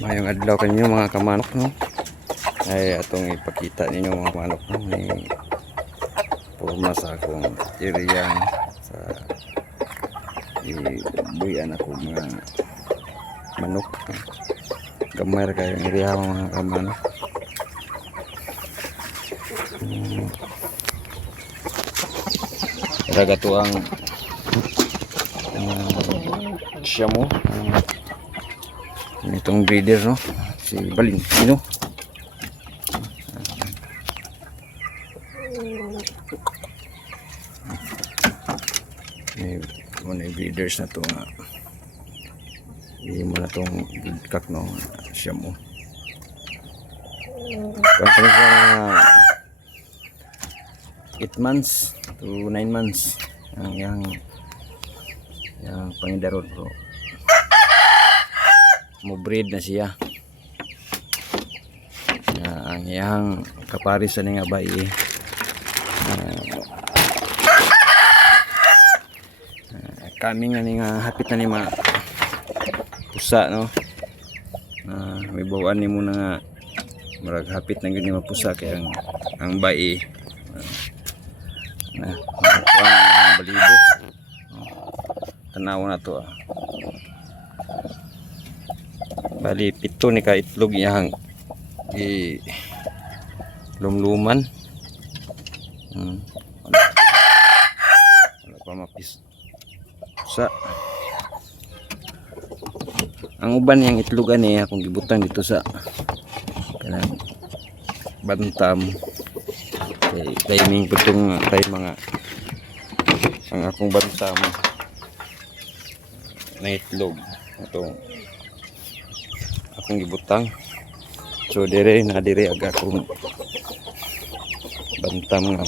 Mayong adlaw kanyo mga kamanok, no? Ay atong ipakita ninyo mga manok, no? May purma sa akong area sa ibuyan ako mga manok, no? Gamay ra kayo area mga kamanok. Ragato ang siya mo itong breeder, no? Si Valentino. May breeders na to nga hindi mo na tong bigkak, no? Siya mo kasi sa 8 months to 9 months yang pangidarod bro mo breed na siya. Ang iyang kaparis ani nga bayi kami nga ni nga hapit na ni mga pusa, no? May bawaan ni mo na nga marag hapit na gud ni mapusa kay ang bayi balibo tanaw na to bali pito ni ka itlog iyang lumluman. Wala pa mapis sa ang uban yang itlogan niya akong gibutang dito sa kanang bantam kay timing putong tay mga ang akong bantam na itlog itong akong gibutang. So dire aga akong bantam nga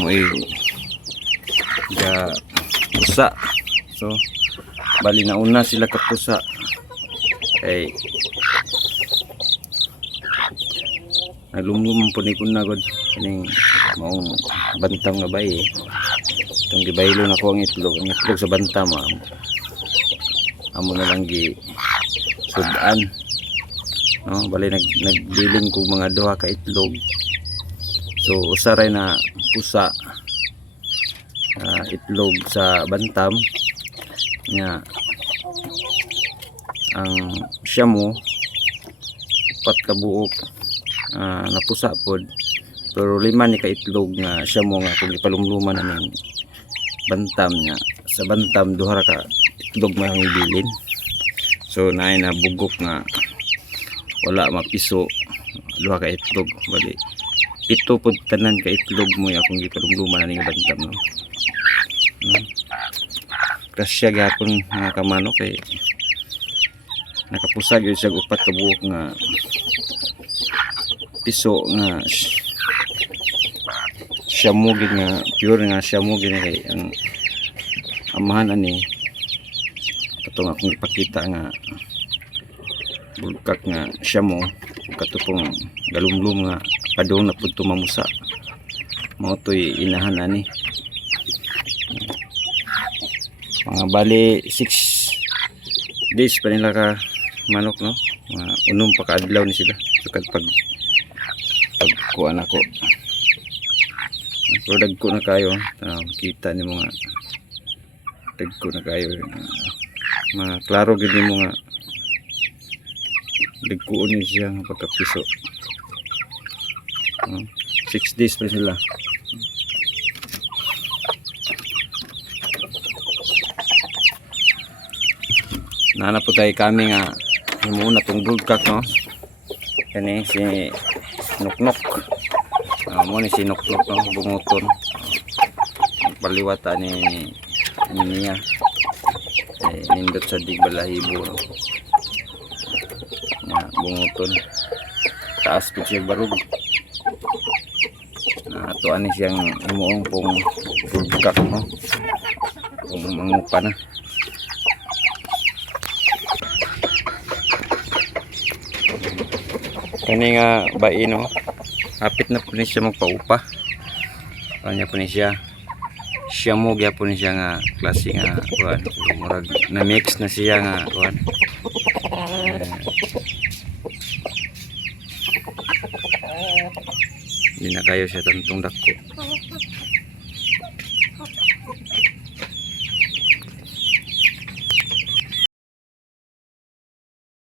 mo'y ga pusa. So bali na una sila kapusa kay nalumlum po ni kuna god kining maong bantam nga bayi. Itong gibaylo na ko ang itlog sa bantam amo na lang gi sudan, no? Bali nagbiling ko mga duha ka itlog. So usaray na pusa itlog sa bantam nya ang siya mo upat ka buok napusa pod pero 5 ni ka itlog nga siya mo nga kung ipalumluman namin bantam nya sa bantam duha ra ka itlog may ibilin. So naay na bugok nga wala mapiso duha ka itlog bali pito pod tanan ka itlog mo akong gipalumluman ning bantam, no? Kasya gyapon mga kamanok kay nakapusag yun siya upat ka buok nga piso nga siyamugin nga pure nga siyamugin kay ang amahan ani katong akong ipakita nga bulkak nga siyamo katupong galumlum nga padung na pud mamusa mao toy inahan ani mga bali 6 days pa nila ka manok, no? Mga unong pa kaadlaw ni sila sukad pagkuan ako so dagko na kayo kita ni mga dagko na kayo mga klaro gid mo nga dagkoon ni siya nga pagkapiso. 6 days pa sila. Nana po tayo kami nga muna tong bulkak, no? Kani si Nuknok mo ni si Nuknok, no? Bunguton paliwata ni niya nindot sa Digbalahibo, no? Bunguton taas po siya barug tuan ni siyang imuong pong bulkak, no? Kung mangupa na kani nga bayi, no? Hapit na po ni siya magpaupa kanya po ni siya mo gyapon siya nga klase nga kuan murag na mix na siya nga kuan Hindi na kayo siya tantong dako.